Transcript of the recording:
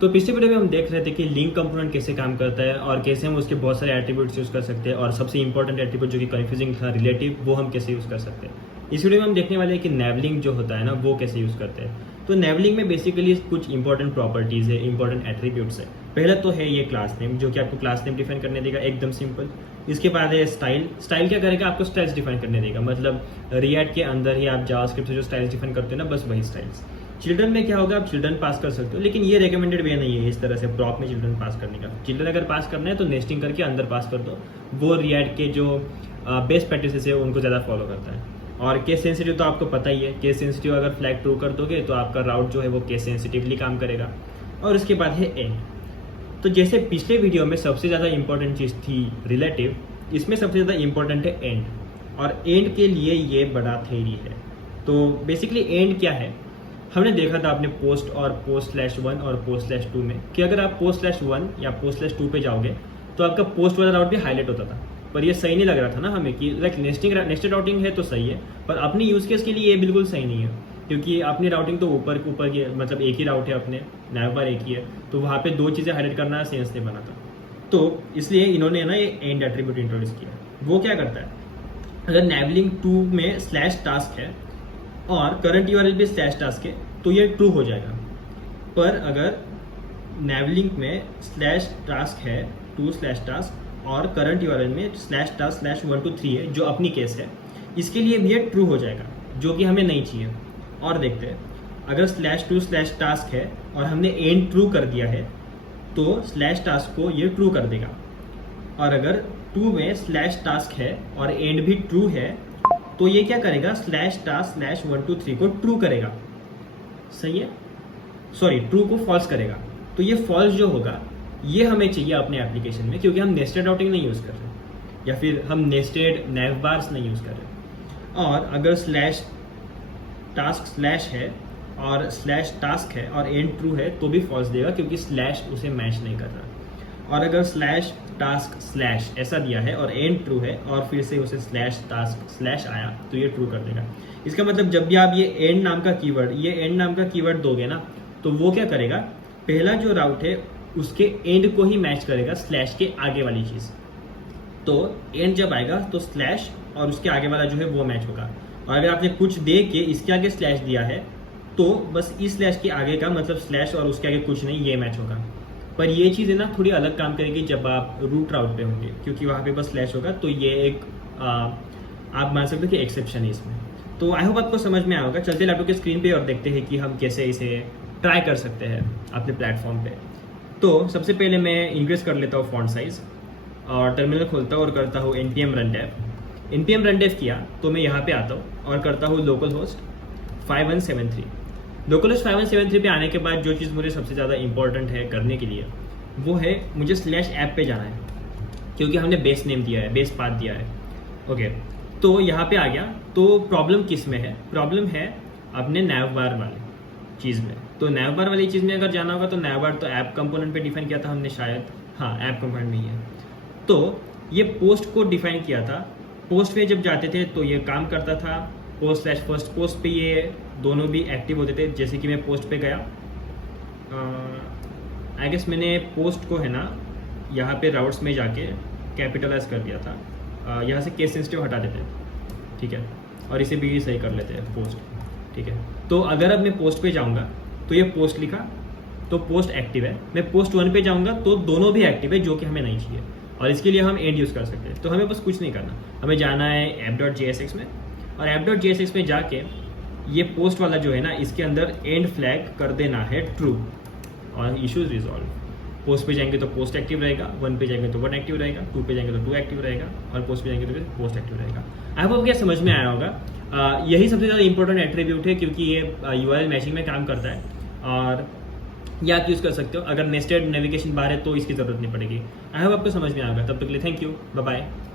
तो पिछले वीडियो में हम देख रहे थे कि लिंक कंपोनेंट कैसे काम करता है और कैसे हम उसके बहुत सारे एट्रीब्यूट्स यूज़ कर सकते हैं, और सबसे इंपॉर्टेंट एट्रीब्यूट जो कि कन्फ्यूजिंग था रिलेटिव, वो हम कैसे यूज़ कर सकते हैं। इस वीडियो में हम देखने वाले हैं कि नैवलिंक जो होता है ना, वो कैसे यूज़ करते हैं। तो नैवलिंक में बेसिकली कुछ इंपॉर्टेंट प्रॉपर्टीज़ है, इंपॉर्टेंट एट्रीब्यूट्स है। पहला तो है ये क्लास नेम, जो कि आपको क्लास नेम डिफाइन करने देगा, एकदम सिंपल। इसके बाद है स्टाइल। स्टाइल क्या करेगा, आपको स्टाइल्स डिफाइन करने देगा, मतलब रिएक्ट के अंदर ही आप जावास्क्रिप्ट से जो स्टाइल्स डिफाइन करते हैं ना, बस वही स्टाइल्स। चिल्ड्रन में क्या होगा, आप चिल्ड्रन पास कर सकते हो, लेकिन ये रिकमेंडेड वे नहीं है इस तरह से प्रॉप में चिल्ड्रन पास करने का। चिल्ड्रन अगर पास करना है तो नेस्टिंग करके अंदर पास कर दो, वो रिएक्ट के जो बेस्ट प्रैक्टिसेस है उनको ज़्यादा फॉलो करता है। और केस सेंसिटिव तो आपको पता ही है, केस सेंसिटिव अगर फ्लैग ट्रू कर दोगे तो आपका राउट जो है वो केस सेंसिटिवली काम करेगा। और उसके बाद है एंड। तो जैसे पिछले वीडियो में सबसे ज़्यादा इंपॉर्टेंट चीज़ थी रिलेटिव, इसमें सबसे ज़्यादा इंपॉर्टेंट है एंड। और एंड के लिए ये बड़ा थ्योरी है। तो बेसिकली एंड क्या है, हमने देखा था आपने पोस्ट और post/1 और post/2 में कि अगर आप post/1 या post/2 पे जाओगे तो आपका पोस्ट वाला राउट भी हाईलाइट होता था, पर ये सही नहीं लग रहा था ना हमें कि लाइक नेस्टेड राउटिंग है तो सही है, पर अपनी यूज़ केस के लिए ये बिल्कुल सही नहीं है, क्योंकि अपनी राउटिंग तो ऊपर की, मतलब एक ही राउट है, अपने नैव बार एक ही है, तो वहाँ पे दो चीज़ें हाईलाइट करना सेंस नहीं बना था। तो इसलिए इन्होंने ना ये एंड एट्रीब्यूट इंट्रोड्यूस किया। वो क्या करता है, अगर नैवलिंक 2 में /टास्क है और करंट यूआरएल भी /टास्क है तो ये ट्रू हो जाएगा। पर अगर नैवलिंक में /टास्क है 2/टास्क और करंट यूआरएल में /task/123 है, जो अपनी केस है, इसके लिए भी ये ट्रू हो जाएगा, जो कि हमें नहीं चाहिए। और देखते हैं, अगर /2/टास्क है और हमने एंड ट्रू कर दिया है तो /टास्क को ये ट्रू कर देगा। और अगर 2 में /टास्क है और एंड भी ट्रू है तो ये क्या करेगा, /task/123 को ट्रू करेगा। सही है, सॉरी, ट्रू को फॉल्स करेगा। तो ये फॉल्स जो होगा ये हमें चाहिए अपने एप्लीकेशन में, क्योंकि हम नेस्टेड राउटिंग नहीं यूज़ कर रहे, या फिर हम नेस्टेड नैव बार्स नहीं यूज़ कर रहे। और अगर /task/ है और /task है और एंड ट्रू है तो भी फॉल्स देगा, क्योंकि स्लैश उसे मैच नहीं कर रहा। और अगर /task/ ऐसा दिया है और एंड ट्रू है और फिर से उसे /task/ आया तो ये ट्रू कर देगा। इसका मतलब जब भी आप ये एंड नाम का कीवर्ड दोगे ना, तो वो क्या करेगा, पहला जो राउट है उसके एंड को ही मैच करेगा स्लैश के आगे वाली चीज़। तो एंड जब आएगा तो स्लैश और उसके आगे वाला जो है वो मैच होगा। और अगर आपने कुछ दे के इसके आगे स्लैश दिया है तो बस इस स्लैश के आगे का मतलब स्लैश और उसके आगे कुछ नहीं, ये मैच होगा। पर ये चीज़ है ना थोड़ी अलग काम करेगी जब आप रूट राउट पे होंगे, क्योंकि वहाँ पे बस स्लैश होगा। तो ये एक आप मान सकते हो कि एक्सेप्शन है इसमें। तो आई होप आपको समझ में आया होगा। चलते लैपटॉप के स्क्रीन पे और देखते हैं कि हम कैसे इसे ट्राई कर सकते हैं अपने प्लेटफॉर्म पे। तो सबसे पहले मैं इंक्रीज कर लेता हूँ फॉन्ट साइज़ और टर्मिनल खोलता हूँ और करता हूँ npm run dev। npm run dev किया तो मैं यहाँ पे आता हूँ और करता हूँ लोकल होस्ट 5173। लोकल होस्ट 5173 पे आने के बाद जो चीज़ मुझे सबसे ज़्यादा इंपॉर्टेंट है करने के लिए, वो है मुझे /app पे जाना है, क्योंकि हमने बेस नेम दिया है, बेस पाथ दिया है। ओके, तो यहाँ पे आ गया। तो प्रॉब्लम किस में है, प्रॉब्लम है अपने नैव बार वाली चीज़ में। तो नैव बार वाली चीज़ में अगर जाना होगा तो नैव बार तो ऐप कंपोनेंट पे डिफाइन किया था हमने शायद, हाँ ऐप कंपोनेंट में ही है। तो ये पोस्ट को डिफाइन किया था। पोस्ट पे जब जाते थे तो ये काम करता था, post/first पोस्ट पे ये दोनों भी एक्टिव होते थे। जैसे कि मैं पोस्ट पे गया, आई गेस मैंने पोस्ट को है ना यहाँ पे राउट्स में जाके कैपिटलाइज कर दिया था। यहाँ से केस सेंसिटिव हटा देते, ठीक है, और इसे भी सही कर लेते हैं पोस्ट, ठीक है। तो अगर अब मैं पोस्ट पे जाऊँगा तो ये पोस्ट लिखा तो पोस्ट एक्टिव है। मैं post 1 पे जाऊँगा तो दोनों भी एक्टिव है, जो कि हमें नहीं चाहिए। और इसके लिए हम एंड यूज़ कर सकते हैं। तो हमें बस कुछ नहीं करना, हमें जाना है app.jsx में, और app.jsx में जाके ये पोस्ट वाला जो है ना, इसके अंदर एंड फ्लैग कर देना है ट्रू, और इश्यूज रिजॉल्व। पोस्ट पे जाएंगे तो पोस्ट एक्टिव रहेगा, 1 पे जाएंगे तो 1 एक्टिव रहेगा, 2 पे जाएंगे तो 2 एक्टिव रहेगा, और पोस्ट पे जाएंगे तो फिर पोस्ट एक्टिव रहेगा। आई होप क्या समझ में आया होगा। यही सबसे ज़्यादा इंपॉर्टेंट एट्रीब्यूट है, क्योंकि ये यूआरएल मैचिंग में काम करता है, और ये आप यूज़ कर सकते हो। अगर नेस्टेड नेविगेशन बार है तो इसकी ज़रूरत नहीं पड़ेगी। आई होप आपको समझ में आएगा। तब तक के लिए थैंक यू, बाय बाय।